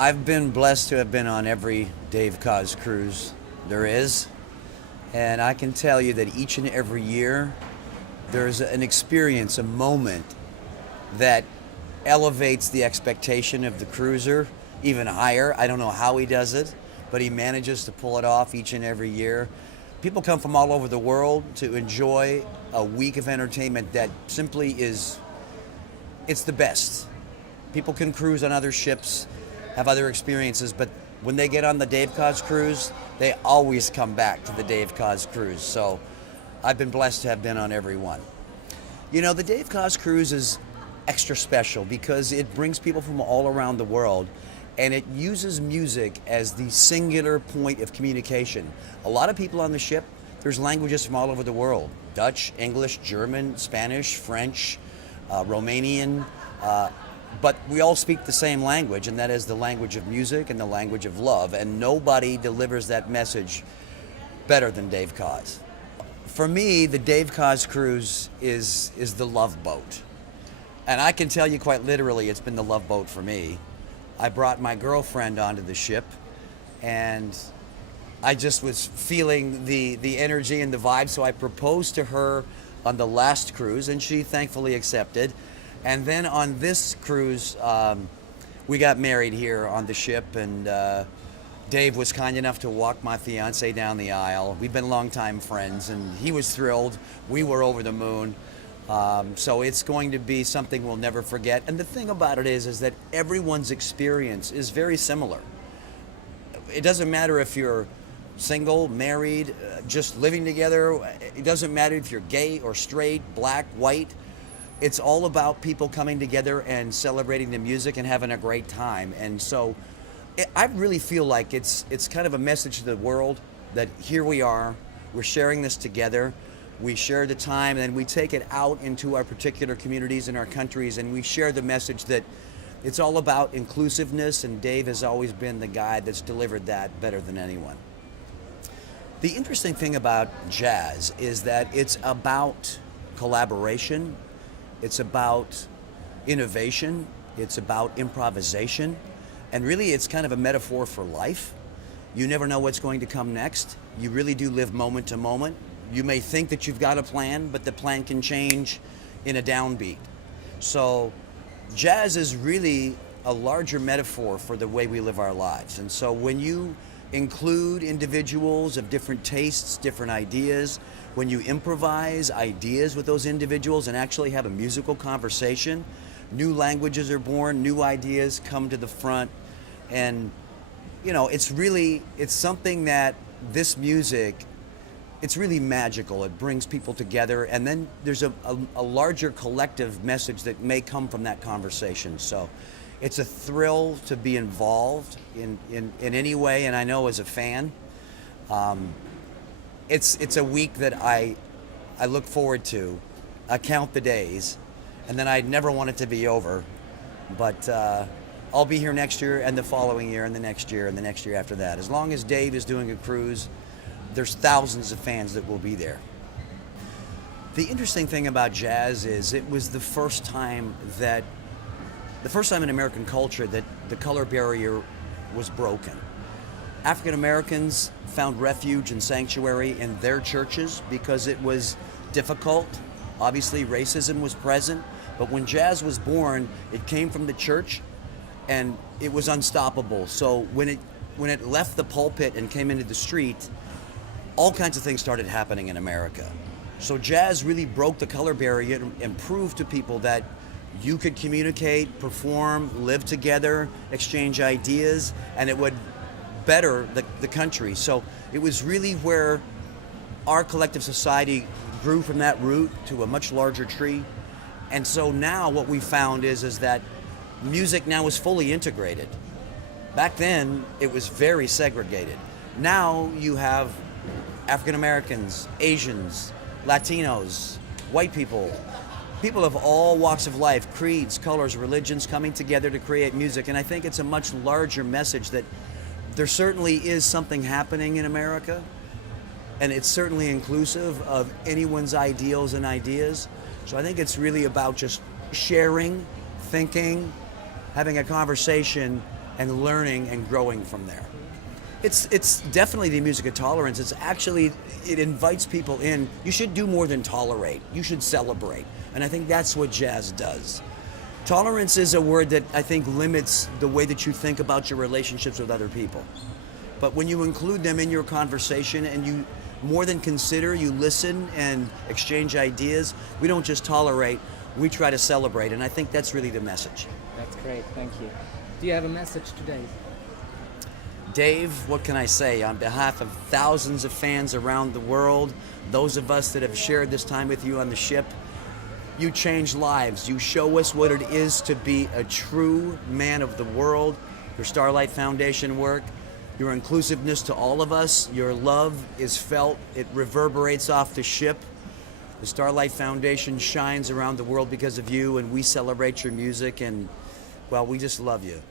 I've been blessed to have been on every Dave Koz cruise there is. And I can tell you that each and every year, there's an experience, a moment that elevates the expectation of the cruiser even higher. I don't know how he does it, but he manages to pull it off each and every year. People come from all over the world to enjoy a week of entertainment that simply it's the best. People can cruise on other ships, have other experiences, but when they get on the Dave Koz Cruise, they always come back to the Dave Koz Cruise. So I've been blessed to have been on every one. You know, the Dave Koz Cruise is extra special because it brings people from all around the world, and it uses music as the singular point of communication. A lot of people on the ship, there's languages from all over the world: Dutch, English, German, Spanish, French, Romanian, but we all speak the same language, and that is the language of music and the language of love, and nobody delivers that message better than Dave Koz. For me, the Dave Koz Cruise is the love boat. And I can tell you quite literally, it's been the love boat for me. I brought my girlfriend onto the ship, and I just was feeling the energy and the vibe, so I proposed to her on the last cruise, and she thankfully accepted. And then on this cruise, we got married here on the ship, and Dave was kind enough to walk my fiance down the aisle. We've been longtime friends, and he was thrilled. We were over the moon. So it's going to be something we'll never forget. And the thing about it is that everyone's experience is very similar. It doesn't matter if you're single, married, just living together. It doesn't matter if you're gay or straight, black, white. It's all about people coming together and celebrating the music and having a great time. And so I really feel like it's kind of a message to the world that here we are, we're sharing this together. We share the time, and then we take it out into our particular communities and our countries, and we share the message that it's all about inclusiveness, and Dave has always been the guy that's delivered that better than anyone. The interesting thing about jazz is that it's about collaboration, it's about innovation, it's about improvisation, and really it's kind of a metaphor for life. You never know what's going to come next. You really do live moment to moment. You may think that you've got a plan, but the plan can change in a downbeat. So jazz is really a larger metaphor for the way we live our lives. And so when you include individuals of different tastes, different ideas, when you improvise ideas with those individuals and actually have a musical conversation, new languages are born, new ideas come to the front. And, you know, it's something that this music, it's really magical. It brings people together, and then there's a larger collective message that may come from that conversation. So it's a thrill to be involved in any way, and I know as a fan, it's a week that I look forward to. I count the days, and then I never want it to be over. But I'll be here next year, and the following year, and the next year, and the next year after that. As long as Dave is doing a cruise, there's thousands of fans that will be there. The interesting thing about jazz is it was the first time in American culture that the color barrier was broken. African Americans found refuge and sanctuary in their churches because it was difficult. Obviously, racism was present, but when jazz was born, it came from the church, and it was unstoppable. So when it left the pulpit and came into the street, all kinds of things started happening in America. So jazz really broke the color barrier and proved to people that you could communicate, perform, live together, exchange ideas, and it would better the country. So it was really where our collective society grew from that root to a much larger tree. And so now what we found is that music now is fully integrated. Back then, it was very segregated. Now you have African Americans, Asians, Latinos, white people of all walks of life, creeds, colors, religions coming together to create music. And I think it's a much larger message that there certainly is something happening in America, and it's certainly inclusive of anyone's ideals and ideas. So I think it's really about just sharing, thinking, having a conversation, and learning and growing from there. It's definitely the music of tolerance. It's actually, it invites people in. You should do more than tolerate. You should celebrate. And I think that's what jazz does. Tolerance is a word that I think limits the way that you think about your relationships with other people. But when you include them in your conversation and you more than consider, you listen and exchange ideas, we don't just tolerate, we try to celebrate. And I think that's really the message. That's great, thank you. Do you have a message today? Dave, what can I say? On behalf of thousands of fans around the world, those of us that have shared this time with you on the ship, you change lives. You show us what it is to be a true man of the world. Your Starlight Foundation work, your inclusiveness to all of us, your love is felt, it reverberates off the ship. The Starlight Foundation shines around the world because of you, and we celebrate your music, and, well, we just love you.